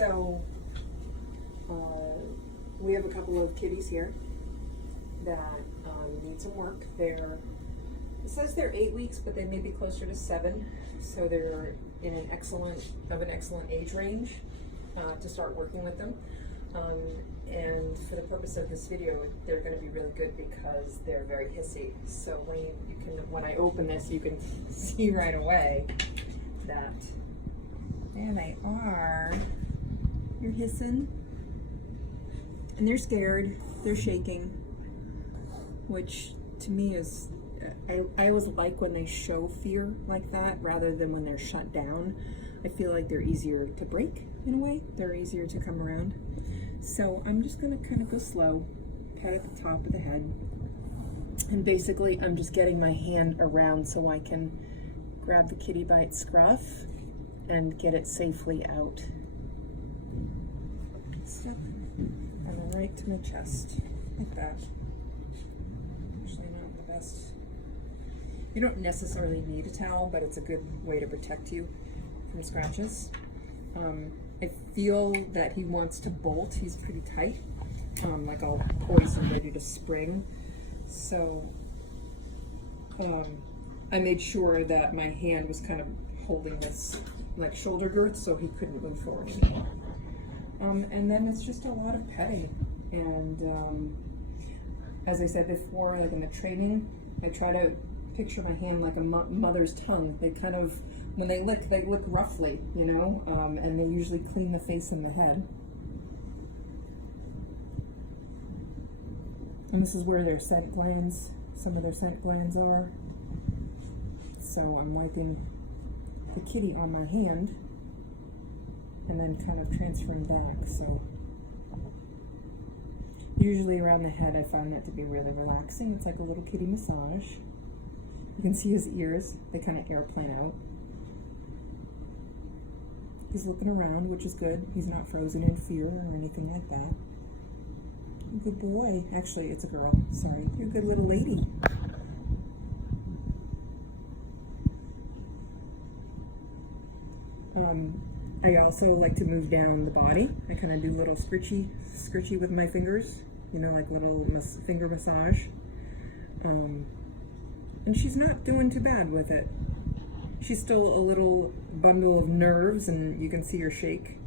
So we have a couple of kitties here that need some work. It says they're 8 weeks, but they may be closer to 7. So they're in an excellent age range to start working with them. And for the purpose of this video, they're going to be really good because they're very hissy. So when I open this, you can see right away that there they are. They're hissing, and they're scared. They're shaking, which to me is, I always like when they show fear like that rather than when they're shut down. I feel like they're easier to break in a way. They're easier to come around. So I'm just gonna kind of go slow, pat at the top of the head, and basically I'm just getting my hand around so I can grab the kitty by its scruff and get it safely out. Step and then right to my chest, like that. Actually not the best. You don't necessarily need a towel, but it's a good way to protect you from scratches. I feel that he wants to bolt. He's pretty tight, like all poised and ready to spring. So I made sure that my hand was kind of holding this like shoulder girth so he couldn't move forward anymore. And then it's just a lot of petting. And as I said before, like in the training, I try to picture my hand like a mother's tongue. They kind of, when they lick roughly, you know, and they usually clean the face and the head. And this is where their scent glands, some of their scent glands are. So I'm wiping the kitty on my hand and then kind of transferring back. So usually around the head, I find that to be really relaxing. It's like a little kitty massage. You can see his ears, they kind of airplane out. He's looking around, which is good. He's not frozen in fear or anything like that. Good boy. Actually, it's a girl. Sorry. You're a good little lady. I also like to move down the body. I kind of do little scritchy with my fingers, you know, like little finger massage. And she's not doing too bad with it. She's still a little bundle of nerves, and you can see her shake,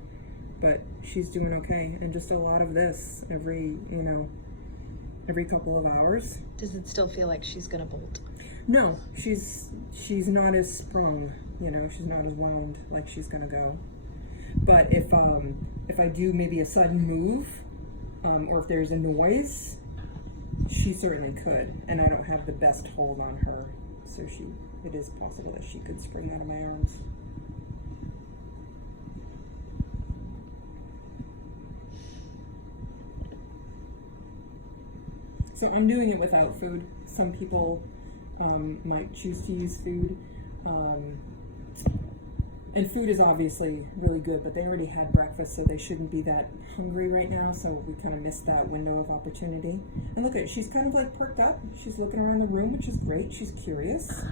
but she's doing okay. And just a lot of this every couple of hours. Does it still feel like she's gonna bolt? No, she's not as sprung, you know, she's not as wound like she's gonna go. But if I do maybe a sudden move, or if there's a noise, she certainly could, and I don't have the best hold on her, so it is possible that she could spring out of my arms. So I'm doing it without food. Some people might choose to use food. And food is obviously really good, but they already had breakfast, so they shouldn't be that hungry right now, so we kind of missed that window of opportunity. And look at it, she's kind of like perked up. She's looking around the room, which is great. She's curious.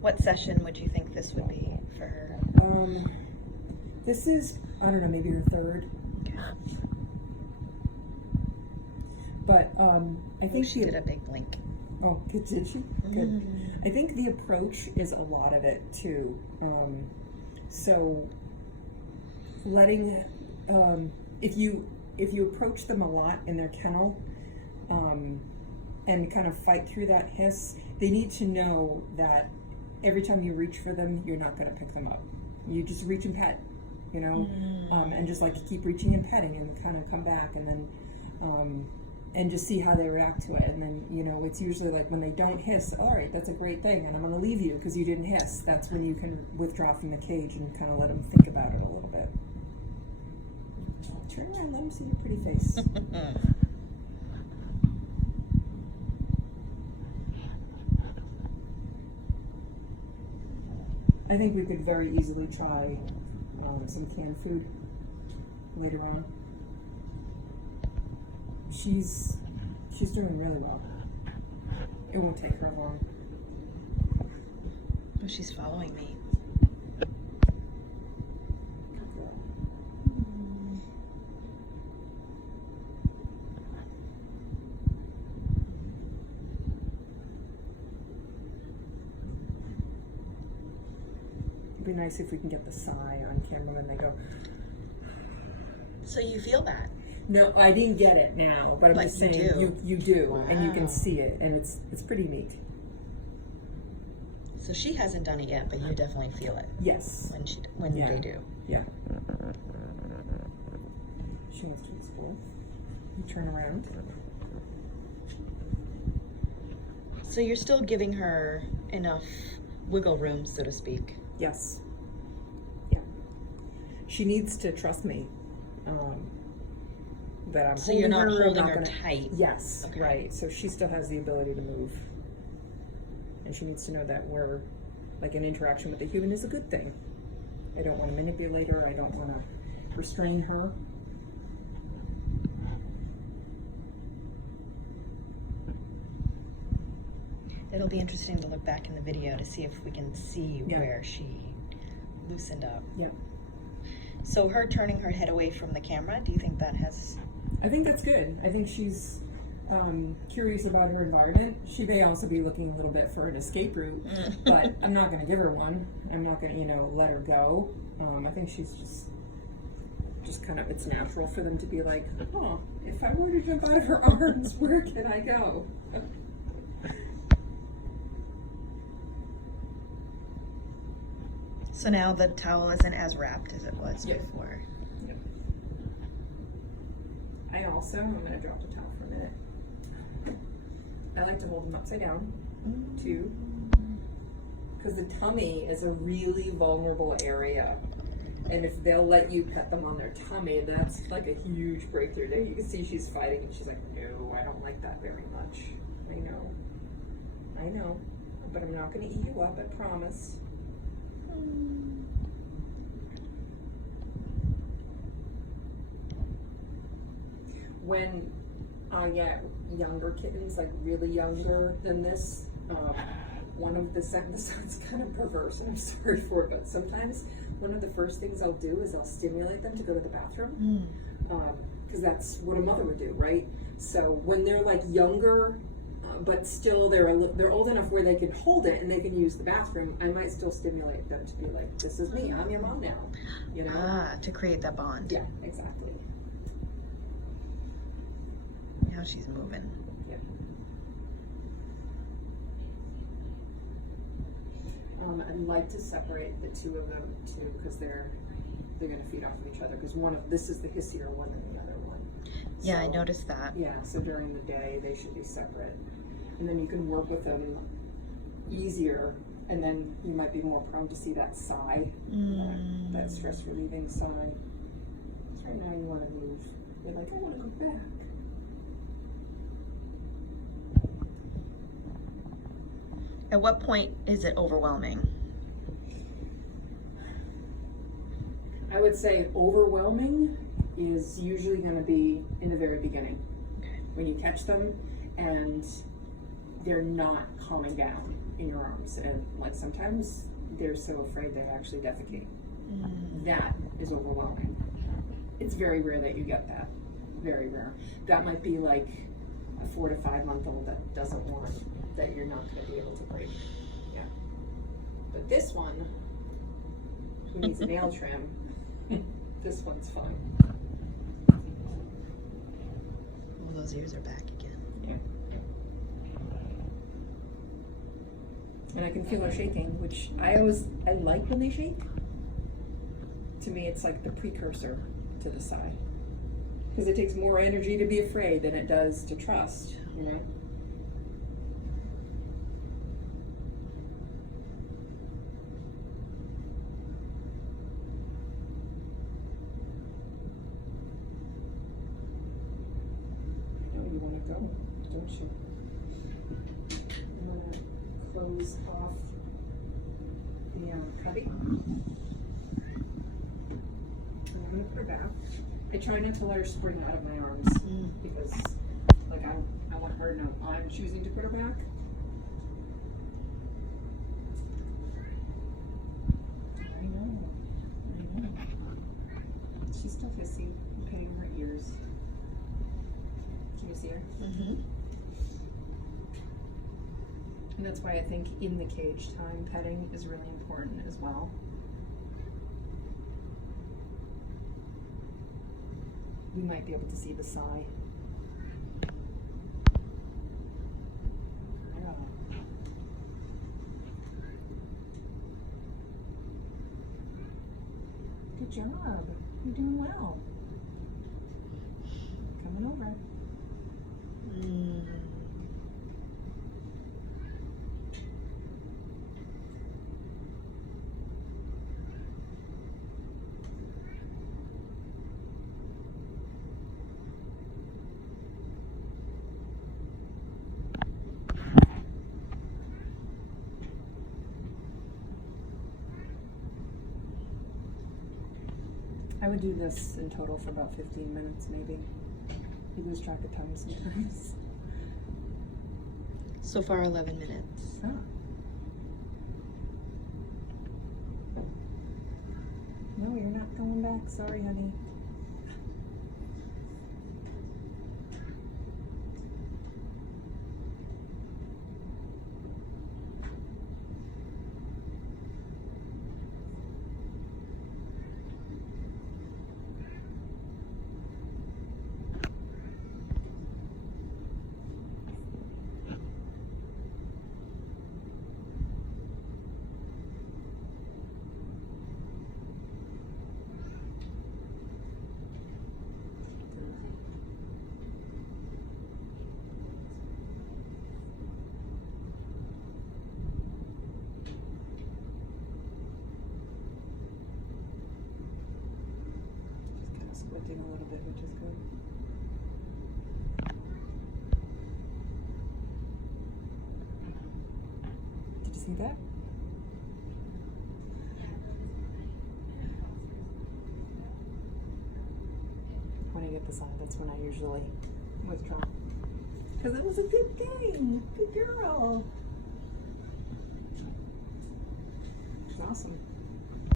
What session would you think this would be for her? This is, I don't know, maybe her third. Okay. But I think she did a big blink. Oh, did she? Good. I think the approach is a lot of it too. So letting, if you approach them a lot in their kennel, and kind of fight through that hiss, they need to know that every time you reach for them, you're not going to pick them up. You just reach and pet, you know, and just like keep reaching and petting and kind of come back, and then and just see how they react to it. And then, you know, it's usually like when they don't hiss, all right, that's a great thing, and I'm going to leave you because you didn't hiss. That's when you can withdraw from the cage and kind of let them think about it a little bit. Turn around, let them see your pretty face. I think we could very easily try some canned food later on. She's doing really well. It won't take her long. Oh, she's following me. It'd be nice if we can get the sigh on camera when they go. So you feel that? No, I didn't get it now, but I'm But just you saying do. you do, and you can Wow. see it, and it's pretty neat. So she hasn't done it yet, but you definitely feel it Yes. when Yeah. they do. Yeah. She wants to explore. You turn around. So you're still giving her enough wiggle room, so to speak. Yes. Yeah. She needs to trust me. That I'm So you're not I'm holding not her gonna- tight. Yes, Okay. right. So she still has the ability to move. And she needs to know that we're, like, an interaction with a human is a good thing. I don't want to manipulate her. I don't want to restrain her. It'll be interesting to look back in the video to see if we can see Yeah. where she loosened up. Yeah. So her turning her head away from the camera, do you think that has... I think that's good. I think she's curious about her environment. She may also be looking a little bit for an escape route, but I'm not going to give her one. I'm not going to, let her go. I think she's just kind of, it's natural for them to be like, oh, if I were to jump out of her arms, where can I go? So now the towel isn't as wrapped as it was Yeah. before. Yep. I'm going to drop the towel for a minute. I like to hold them upside down, too. Because the tummy is a really vulnerable area. And if they'll let you pet them on their tummy, that's like a huge breakthrough. There you can see she's fighting and she's like, no, I don't like that very much. I know. But I'm not going to eat you up, I promise. When I get younger kittens, like really younger than this, one of the sounds kind of perverse, and I'm sorry for it, but sometimes one of the first things I'll do is I'll stimulate them to go to the bathroom, because that's what a mother would do, right? So when they're like younger, but still they're old enough where they can hold it and they can use the bathroom, I might still stimulate them to be like, this is me, I'm your mom now, To create that bond. Yeah, exactly. Now she's moving. Yeah. I'd like to separate the two of them too, because they're going to feed off of each other. Because this is the hissier one than the other one. Yeah, I So, noticed that. Yeah, so during the day they should be separate, and then you can work with them easier, and then you might be more prone to see that sigh, that stress relieving sigh. So right now you want to move. You're like, I want to go back. At what point is it overwhelming? I would say overwhelming is usually going to be in the very beginning. Okay. When you catch them and they're not calming down in your arms. And like sometimes they're so afraid they actually defecate. That is overwhelming. It's very rare that you get that. Very rare. That might be like a 4 to 5 month old that doesn't want, that you're not going to be able to break. Yeah. But this one, who needs a nail trim, this one's fine. Well, those ears are back again. Yeah. And I can feel her shaking, which I like when they shake. To me, it's like the precursor to the sigh. Because it takes more energy to be afraid than it does to trust, you know? You want to go, don't you? I'm going to close off the cubby. I'm going to put her back. I try not to let her spring out of my arms because, like, I want her to know I'm choosing to put her back. I know. She's still hissy. I'm petting her ears. Can you see her? Mm-hmm. And that's why I think in the cage time petting is really important as well. we might be able to see the sigh. Yeah. Good job. You're doing well. Coming over. I would do this in total for about 15 minutes, maybe. You lose track of time sometimes. So far, 11 minutes. Oh. No, you're not going back. Sorry, honey. Squinting a little bit, which is good. Did you see that? When I get the sign, that's when I usually withdraw. Because it was a good thing. Good girl. She's awesome.